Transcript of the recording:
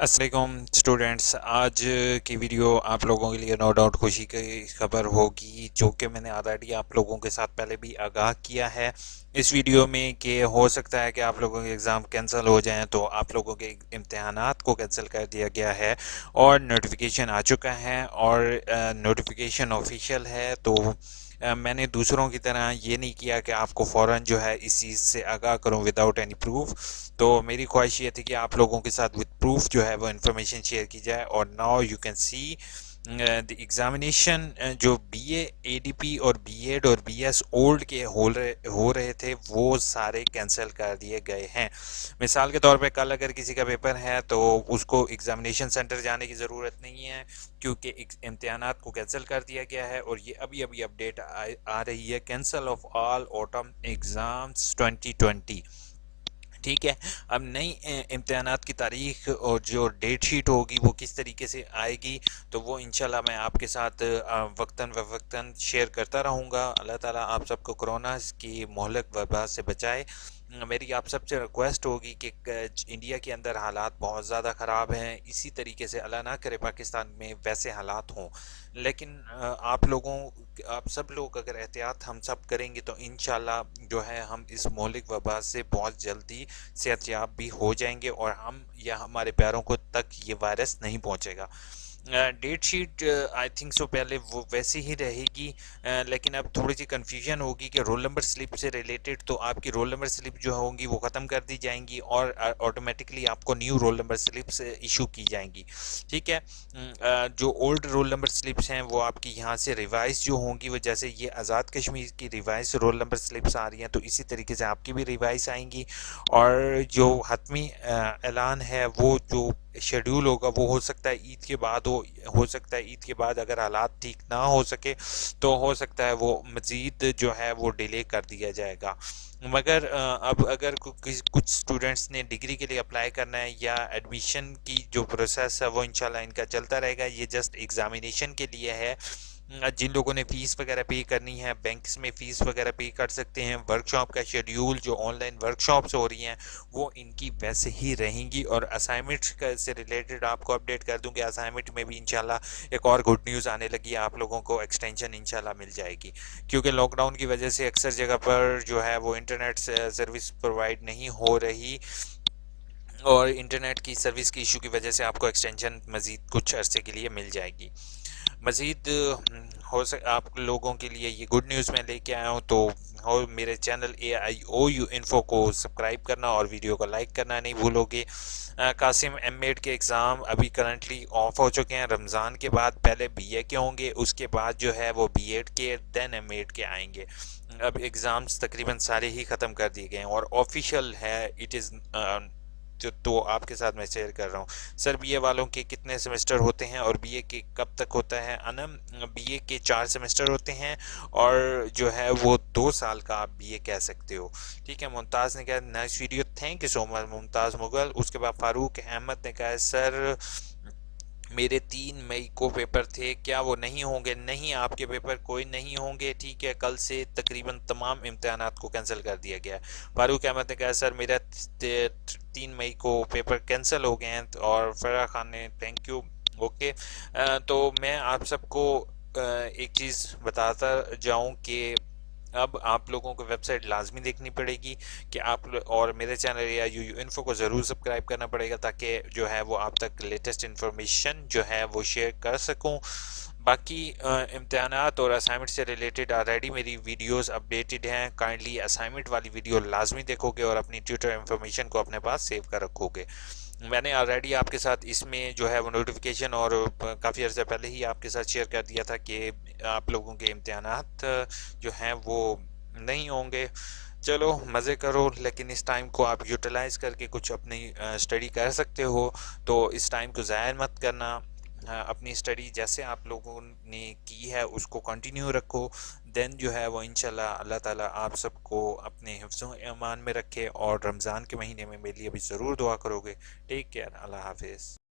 अस्सलाम स्टूडेंट्स। आज की वीडियो आप लोगों के लिए नो डाउट खुशी की खबर होगी, जो कि मैंने ऑलरेडी आप लोगों के साथ पहले भी आगाह किया है इस वीडियो में कि हो सकता है कि आप लोगों के एग्ज़ाम कैंसिल हो जाएं। तो आप लोगों के इम्तहानात को कैंसिल कर दिया गया है और नोटिफिकेशन आ चुका है और नोटिफिकेशन ऑफिशियल है। तो मैंने दूसरों की तरह ये नहीं किया कि आपको फ़ौरन जो है इस चीज़ से आगाह करूं विदाउट एनी प्रूफ। तो मेरी ख्वाहिश ये थी कि आप लोगों के साथ विद प्रूफ जो है वो इन्फॉर्मेशन शेयर की जाए। और now you can see the examination जो बीए एडीपी और बीएड और बीएस ओल्ड के हो रहे थे वो सारे कैंसिल कर दिए गए हैं। मिसाल के तौर पे कल अगर किसी का पेपर है तो उसको एग्जामिनेशन सेंटर जाने की ज़रूरत नहीं है, क्योंकि इम्तहानात को कैंसिल कर दिया गया है। और ये अभी अभी अपडेट आ रही है, cancel of all autumn exams 2020। ठीक है। अब नई इम्तहानात की तारीख और जो डेट शीट होगी वो किस तरीके से आएगी, तो वो इंशाल्लाह मैं आपके साथ वक्तन व वक्तन शेयर करता रहूँगा। अल्लाह ताला आप सबको कोरोना की मोहलक वबा से बचाए। मेरी आप सबसे रिक्वेस्ट होगी कि इंडिया के अंदर हालात बहुत ज़्यादा ख़राब हैं, इसी तरीके से अल्लाह ना करे पाकिस्तान में वैसे हालात हों। लेकिन आप सब लोग अगर एहतियात हम सब करेंगे तो इंशाल्लाह जो है हम इस मौलिक वबा से बहुत जल्दी सेहतयाब भी हो जाएंगे और हम या हमारे प्यारों को तक ये वायरस नहीं पहुंचेगा। Date sheet I think so पहले वो वैसे ही रहेगी, लेकिन अब थोड़ी सी कन्फ्यूजन होगी कि रोल नंबर स्लिप से रिलेटेड तो आपकी रोल नंबर स्लिप जो होंगी वो ख़त्म कर दी जाएंगी और ऑटोमेटिकली आपको new roll number slips issue की जाएंगी। ठीक है। जो ओल्ड रोल नंबर स्लिप्स हैं वो आपकी यहाँ से रिवाइज जो होंगी, वो जैसे ये आज़ाद कश्मीर की रिवाइज रोल नंबर स्लिप्स आ रही हैं तो इसी तरीके से आपकी भी रिवाइज आएंगी। और जो हतमी ऐलान है वो जो शेड्यूल होगा वो हो सकता है ईद के बाद हो सकता है ईद के बाद अगर हालात ठीक ना हो सके तो हो सकता है वो मज़ीद जो है वो डिले कर दिया जाएगा। मगर अब अगर कुछ स्टूडेंट्स ने डिग्री के लिए अप्लाई करना है या एडमिशन की जो प्रोसेस है वो इंशाल्लाह इनका चलता रहेगा, ये जस्ट एग्ज़ामिनेशन के लिए है। जिन लोगों ने फ़ीस वगैरह पे करनी है बैंक्स में फ़ीस वगैरह पे कर सकते हैं। वर्कशॉप का शेड्यूल जो ऑनलाइन वर्कशॉप्स हो रही हैं वो इनकी वैसे ही रहेंगी। और असाइनमेंट से रिलेटेड आपको अपडेट कर दूं कि असाइनमेंट में भी इंशाल्लाह एक और गुड न्यूज़ आने लगी है, आप लोगों को एक्सटेंशन इंशाल्लाह मिल जाएगी। क्योंकि लॉकडाउन की वजह से अक्सर जगह पर जो है वो इंटरनेट सर्विस प्रोवाइड नहीं हो रही और इंटरनेट की सर्विस की इशू की वजह से आपको एक्सटेंशन मज़ीद कुछ अरसे के लिए मिल जाएगी। मज़ीद हो सक आप लोगों के लिए ये गुड न्यूज़ मैं लेके आया हूँ। तो हो मेरे चैनल AIOU इन्फो को सब्सक्राइब करना और वीडियो को लाइक करना नहीं भूलोगे। कासिम एमएड के एग्ज़ाम अभी करंटली ऑफ हो चुके हैं। रमज़ान के बाद पहले बीए के होंगे, उसके बाद जो है वो बीएड के देन एमएड के आएंगे। अब एग्ज़ाम्स तकरीबन सारे ही ख़त्म कर दिए गए हैं और ऑफिशियल है इट इज़ तो आपके साथ मैं शेयर कर रहा हूँ। सर बीए वालों के कितने सेमेस्टर होते हैं और बीए के कब तक होता है? अनम बीए के 4 सेमेस्टर होते हैं और जो है वो 2 साल का आप बीए कह सकते हो। ठीक है। मुमताज़ ने कहा nice video, thank you so much Mumtaz Mughal. उसके बाद फारूक अहमद ने कहा सर मेरे 3 मई को पेपर थे, क्या वो नहीं होंगे? नहीं, आपके पेपर कोई नहीं होंगे। ठीक है। कल से तकरीबन तमाम इम्तहानात को कैंसिल कर दिया गया है। फारूक अहमद ने कहा सर मेरा 3 मई को पेपर कैंसिल हो गए हैं। और फराह खान ने थैंक यू। ओके। तो मैं आप सबको एक चीज़ बताता जाऊं कि अब आप लोगों को वेबसाइट लाजमी देखनी पड़ेगी कि और मेरे चैनल या यू इन्फो को ज़रूर सब्सक्राइब करना पड़ेगा ताकि जो है वो आप तक लेटेस्ट इन्फॉर्मेशन जो है वो शेयर कर सकूं। बाकी इम्तहानात और असाइनमेंट से रिलेटेड ऑलरेडी मेरी वीडियोस अपडेटेड हैं। काइंडली असाइनमेंट वाली वीडियो लाजमी देखोगे और अपनी ट्विटर इन्फॉर्मेशन को अपने पास सेव कर रखोगे। मैंने ऑलरेडी आपके साथ इसमें जो है वो नोटिफिकेशन और काफ़ी अर्से पहले ही आपके साथ शेयर कर दिया था कि आप लोगों के इम्तहानात जो हैं वो नहीं होंगे। चलो मज़े करो, लेकिन इस टाइम को आप यूटिलाइज़ करके कुछ अपनी स्टडी कर सकते हो। तो इस टाइम को ज़ाया मत करना। अपनी स्टडी जैसे आप लोगों ने की है उसको कंटिन्यू रखो। देन जो है वो इंशाल्लाह अल्लाह ताला आप सबको अपने हिफ्ज़ ईमान में रखे और रमज़ान के महीने में मेरे लिए भी ज़रूर दुआ करोगे। Take care. अल्लाह हाफिज़।